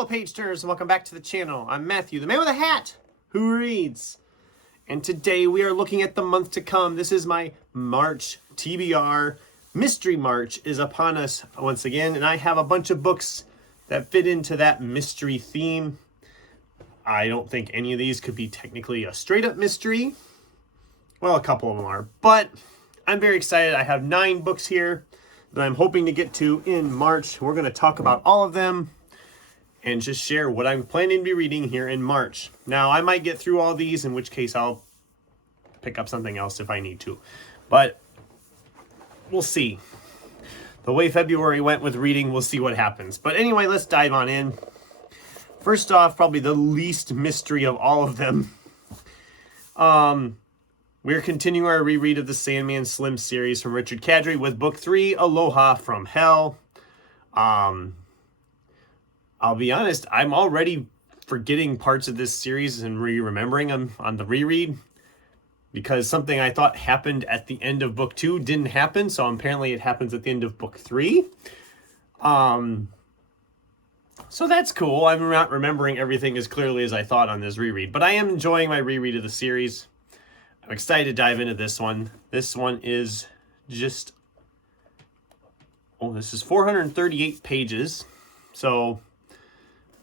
fellow page turners, and welcome back to the channel. I'm Matthew, the man with a hat who reads. And today we are looking at the month to come. This is my March TBR. Mystery March is upon us once again, and I have a bunch of books that fit into that mystery theme. I don't think any of these could be technically a straight up mystery. Well, a couple of them are, but I'm very excited. I have 9 books here that I'm hoping to get to in March. We're going to talk about all of them and just share what I'm planning to be reading here in March. Now, I might get through all these, in which case I'll pick up something else if I need to. But we'll see. The way February went with reading, we'll see what happens. But anyway, let's dive on in. First off, probably the least mystery of all of them. We're continuing our reread of the Sandman Slim series from Richard Kadrey with Book 3, Aloha from Hell. I'll be honest, I'm already forgetting parts of this series and remembering them on the reread because something I thought happened at the end of Book 2 didn't happen, so apparently it happens at the end of Book 3. So that's cool. I'm not remembering everything as clearly as I thought on this reread, but I am enjoying my reread of the series. I'm excited to dive into this one. This one is just, this is 438 pages. So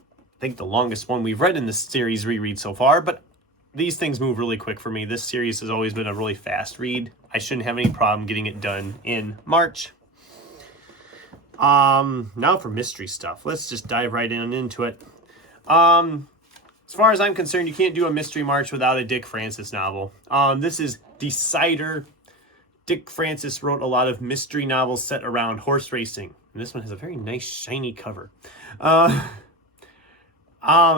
I think the longest one we've read in this series reread so far, but these things move really quick for me. This series has always been a really fast read. I shouldn't have any problem getting it done in March. Now for mystery stuff. Let's just dive right into it. As far as I'm concerned, you can't do a Mystery March without a Dick Francis novel. This is Decider. Dick Francis wrote a lot of mystery novels set around horse racing. And this one has a very nice shiny cover. I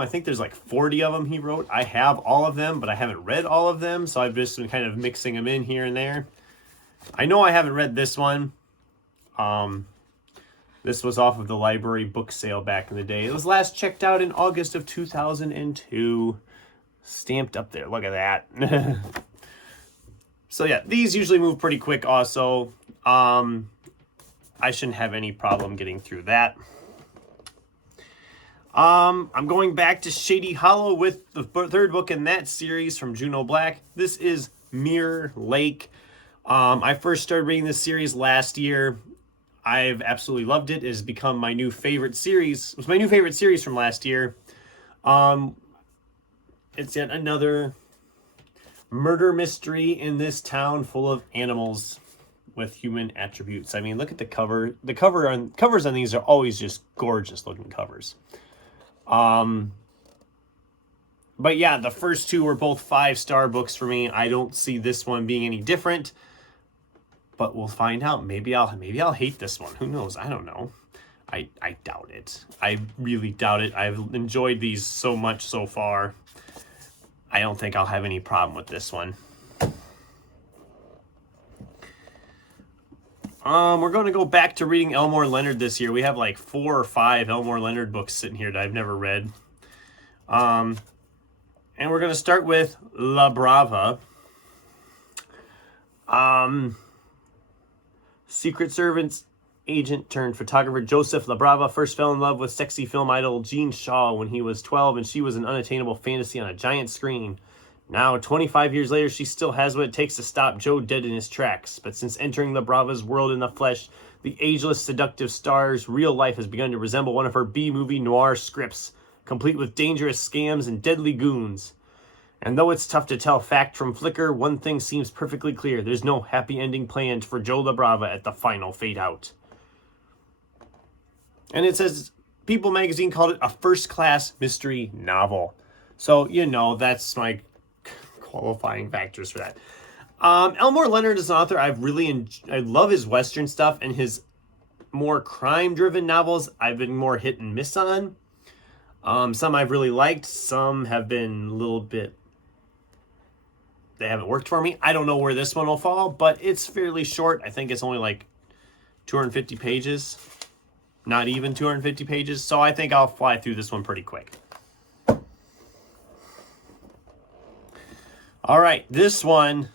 think there's like 40 of them he wrote. I have all of them, but I haven't read all of them, so I've just been kind of mixing them in here and there. I know I haven't read this one. This was off of the library book sale back in the day. It was last checked out in August of 2002. Stamped up there. Look at that. So yeah, these usually move pretty quick also. I shouldn't have any problem getting through that. I'm going back to Shady Hollow with the third book in that series from Juno Black. This is Mirror Lake. I first started reading this series last year. I've absolutely loved it. It has become my new favorite series. It was my new favorite series from last year. It's yet another murder mystery in this town full of animals with human attributes. I mean, look at the cover. The covers on these are always just gorgeous looking covers. But yeah, the first two were both 5-star books for me. I don't see this one being any different, but we'll find out. Maybe I'll hate this one. Who knows? I don't know. I doubt it. I really doubt it. I've enjoyed these so much so far. I don't think I'll have any problem with this one. We're going to go back to reading Elmore Leonard this year. We have like 4 or 5 Elmore Leonard books sitting here that I've never read. And we're going to start with La Brava. Secret Service agent turned photographer Joseph LaBrava first fell in love with sexy film idol Jean Shaw when he was 12, and she was an unattainable fantasy on a giant screen. Now, 25 years later, she still has what it takes to stop Joe dead in his tracks. But since entering LaBrava's world in the flesh, the ageless, seductive star's real life has begun to resemble one of her B-movie noir scripts, complete with dangerous scams and deadly goons. And though it's tough to tell fact from flicker, one thing seems perfectly clear. There's no happy ending planned for Joe LaBrava at the final fade out. And it says, People magazine called it a first-class mystery novel. So, you know, that's my qualifying factors for that. Elmore Leonard is an author I love his Western stuff, and his more crime-driven novels I've been more hit and miss on. Some I've really liked. Some have been a little bit... They haven't worked for me. I don't know where this one will fall, but it's fairly short. I think it's only like 250 pages. Not even 250 pages. So I think I'll fly through this one pretty quick. All right, this one...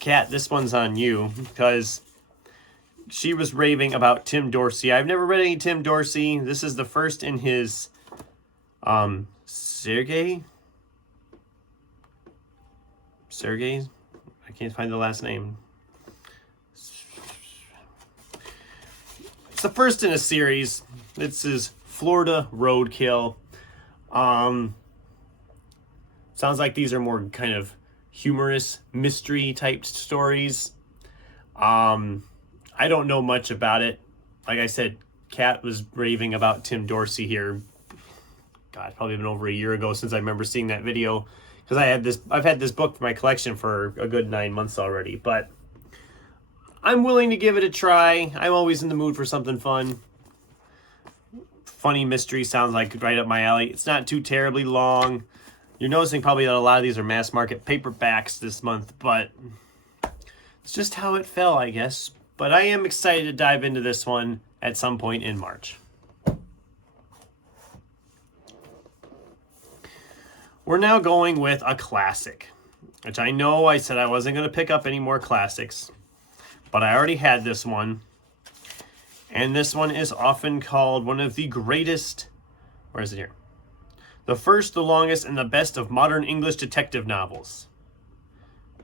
Kat, this one's on you, because she was raving about Tim Dorsey. I've never read any Tim Dorsey. This is the first in his Sergey. I can't find the last name. It's the first in a series. This is Florida Roadkill. Sounds like these are more kind of humorous mystery type stories. I don't know much about it. Like I said, Kat was raving about Tim Dorsey here. God, probably been over a year ago since I remember seeing that video, because I've had this book for my collection for a good 9 months already, but I'm willing to give it a try. I'm always in the mood for something fun. Funny mystery sounds like right up my alley. It's not too terribly long. You're noticing probably that a lot of these are mass market paperbacks this month, but it's just how it fell, I guess. But I am excited to dive into this one at some point in March. We're now going with a classic, which I know I said I wasn't going to pick up any more classics, but I already had this one. And this one is often called one of the greatest, where is it here? The first, the longest, and the best of modern English detective novels.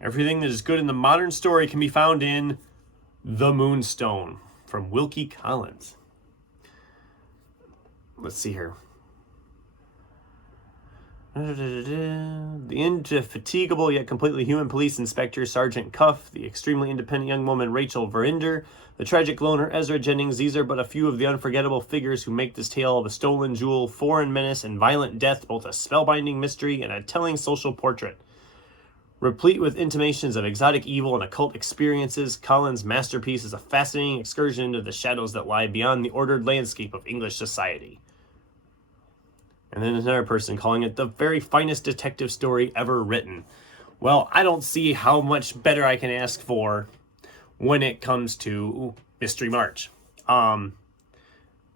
Everything that is good in the modern story can be found in The Moonstone from Wilkie Collins. Let's see here. The indefatigable yet completely human police inspector Sergeant Cuff, the extremely independent young woman Rachel Verinder, the tragic loner Ezra Jennings. These are but a few of the unforgettable figures who make this tale of a stolen jewel, foreign menace, and violent death both a spellbinding mystery and a telling social portrait. Replete with intimations of exotic evil and occult experiences, Collins' masterpiece is a fascinating excursion into the shadows that lie beyond the ordered landscape of English society. And then another person calling it the very finest detective story ever written. Well, I don't see how much better I can ask for when it comes to Mystery March.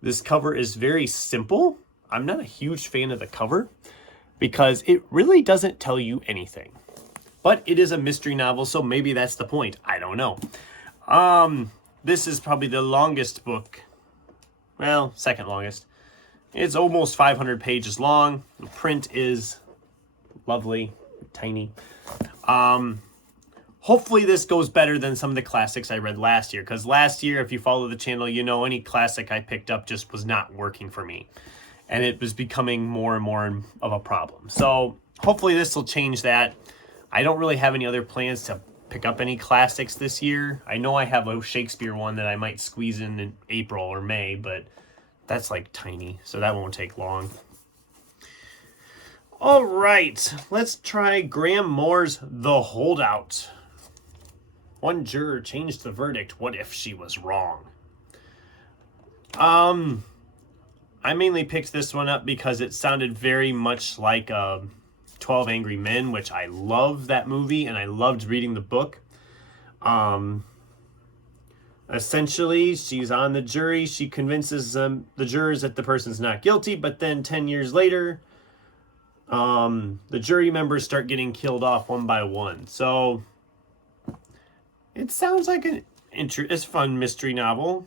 This cover is very simple. I'm not a huge fan of the cover because it really doesn't tell you anything. But it is a mystery novel, so maybe that's the point. I don't know. This is probably the longest book. Well, second longest. It's almost 500 pages long. The print is lovely, tiny. Hopefully this goes better than some of the classics I read last year, because last year, if you follow the channel, you know any classic I picked up just was not working for me. And it was becoming more and more of a problem. So hopefully this will change that. I don't really have any other plans to pick up any classics this year. I know I have a Shakespeare one that I might squeeze in April or May, but that's like tiny, so that won't take long. All right, let's try Graham Moore's The Holdout. One juror changed the verdict. What if she was wrong? I mainly picked this one up because it sounded very much like 12 Angry Men, which I love that movie, and I loved reading the book. Essentially, she's on the jury. She convinces the jurors that the person's not guilty, but then 10 years later, the jury members start getting killed off one by one. So it sounds like a fun mystery novel.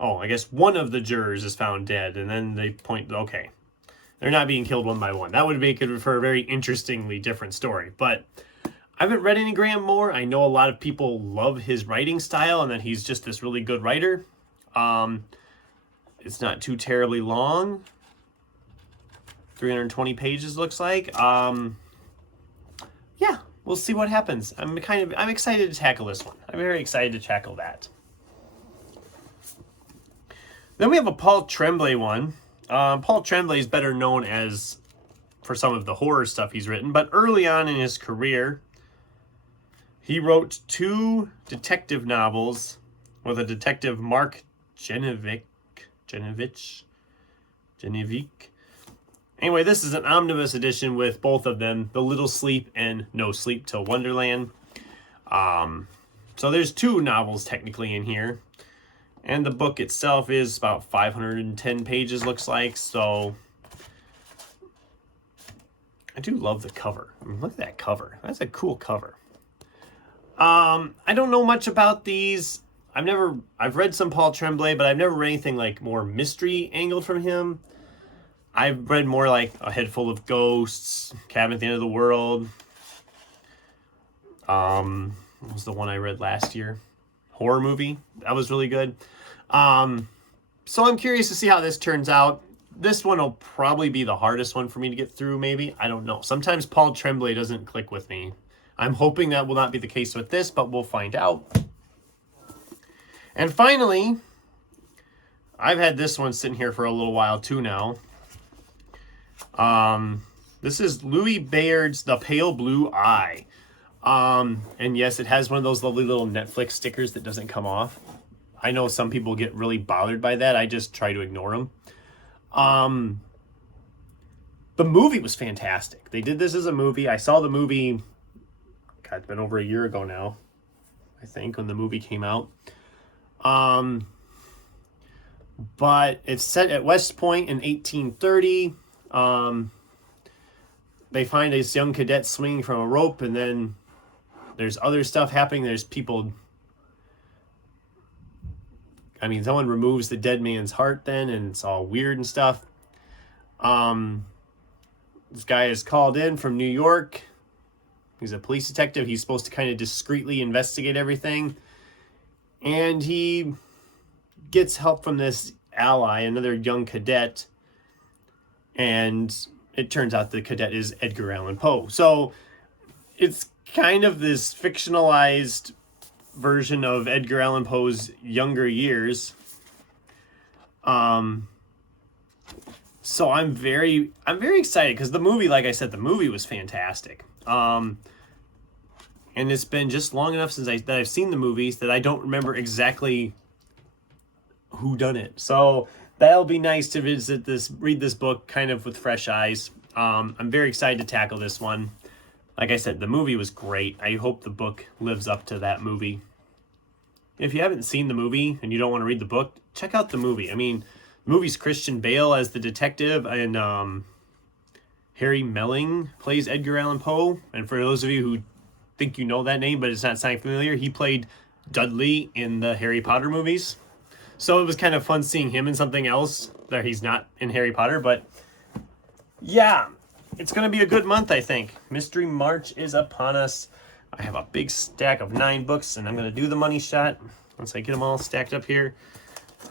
Oh, I guess one of the jurors is found dead, and then they point, okay, they're not being killed one by one. That would make it for a very interestingly different story, but I haven't read any Graham Moore. I know a lot of people love his writing style and that he's just this really good writer. It's not too terribly long. 320 pages looks like. Yeah, we'll see what happens. I'm excited to tackle this one. I'm very excited to tackle that. Then we have a Paul Tremblay one. Paul Tremblay is better known as for some of the horror stuff he's written, but early on in his career, he wrote 2 detective novels with a detective Mark Genevic. Anyway, this is an omnibus edition with both of them, The Little Sleep and No Sleep Till Wonderland. So there's 2 novels technically in here. And the book itself is about 510 pages, looks like. So I do love the cover. I mean, look at that cover. That's a cool cover. I don't know much about these. I've read some Paul Tremblay, but I've never read anything like more mystery angled from him. I've read more like A Head Full of Ghosts, Cabin at the End of the World. What was the one I read last year? Horror movie. That was really good. So I'm curious to see how this turns out. This one will probably be the hardest one for me to get through, maybe. I don't know. Sometimes Paul Tremblay doesn't click with me. I'm hoping that will not be the case with this, but we'll find out. And finally, I've had this one sitting here for a little while too now. This is Louis Bayard's The Pale Blue Eye. And yes, it has one of those lovely little Netflix stickers that doesn't come off. I know some people get really bothered by that. I just try to ignore them. The movie was fantastic. They did this as a movie. I saw the movie, God, it's been over a year ago now, I think, when the movie came out. But it's set at West Point in 1830. They find this young cadet swinging from a rope, and then there's other stuff happening. There's people... I mean, someone removes the dead man's heart then, and it's all weird and stuff. This guy is called in from New York. He's a police detective. He's supposed to kind of discreetly investigate everything. And he gets help from this ally, another young cadet. And it turns out the cadet is Edgar Allan Poe. So it's kind of this fictionalized version of Edgar Allan Poe's younger years. So I'm very excited because the movie, like I said, the movie was fantastic. And it's been just long enough since I've seen the movies that I don't remember exactly who done it. So that'll be nice to read this book kind of with fresh eyes. I'm very excited to tackle this one. Like I said, the movie was great. I hope the book lives up to that movie. If you haven't seen the movie and you don't want to read the book, check out the movie. I mean, the movie's Christian Bale as the detective, and Harry Melling plays Edgar Allan Poe. And for those of you who think you know that name, but it's not sounding familiar, he played Dudley in the Harry Potter movies. So it was kind of fun seeing him in something else that he's not in Harry Potter. But yeah, it's going to be a good month, I think. Mystery March is upon us. I have a big stack of 9 books, and I'm going to do the money shot once I get them all stacked up here.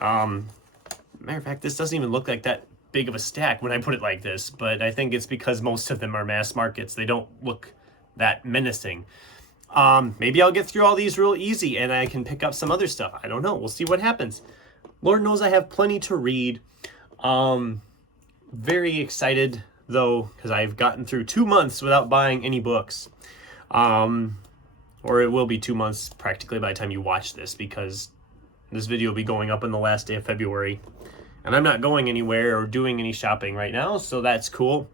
Matter of fact, this doesn't even look like that big of a stack when I put it like this, but I think it's because most of them are mass markets. They don't look that menacing. Maybe I'll get through all these real easy and I can pick up some other stuff. I don't know. We'll see what happens. Lord knows I have plenty to read. Very excited, though, because I've gotten through 2 months without buying any books. Or it will be 2 months practically by the time you watch this, because this video will be going up on the last day of February. And I'm not going anywhere or doing any shopping right now, so that's cool.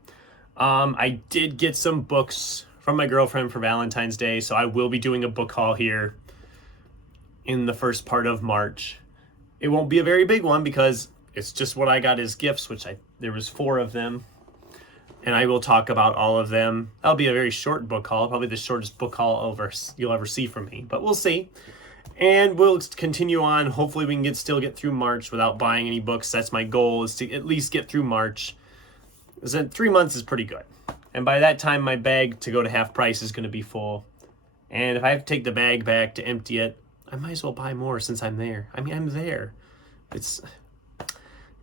I did get some books from my girlfriend for Valentine's Day, so I will be doing a book haul here in the first part of March. It won't be a very big one because it's just what I got as gifts, which there was 4 of them. And I will talk about all of them. That'll be a very short book haul, probably the shortest book haul you'll ever see from me, but we'll see. And we'll continue on. Hopefully we can still get through March without buying any books. That's my goal, is to at least get through March. 3 months is pretty good. And by that time, my bag to go to half price is going to be full. And if I have to take the bag back to empty it, I might as well buy more since I'm there. I mean, I'm there. It's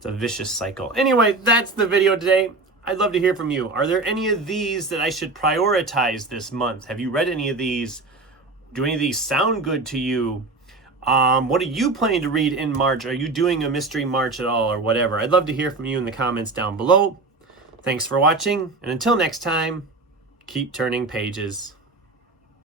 a vicious cycle. Anyway, that's the video today. I'd love to hear from you. Are there any of these that I should prioritize this month? Have you read any of these? Do any of these sound good to you? What are you planning to read in March? Are you doing a Mystery March at all or whatever? I'd love to hear from you in the comments down below. Thanks for watching, and until next time, keep turning pages.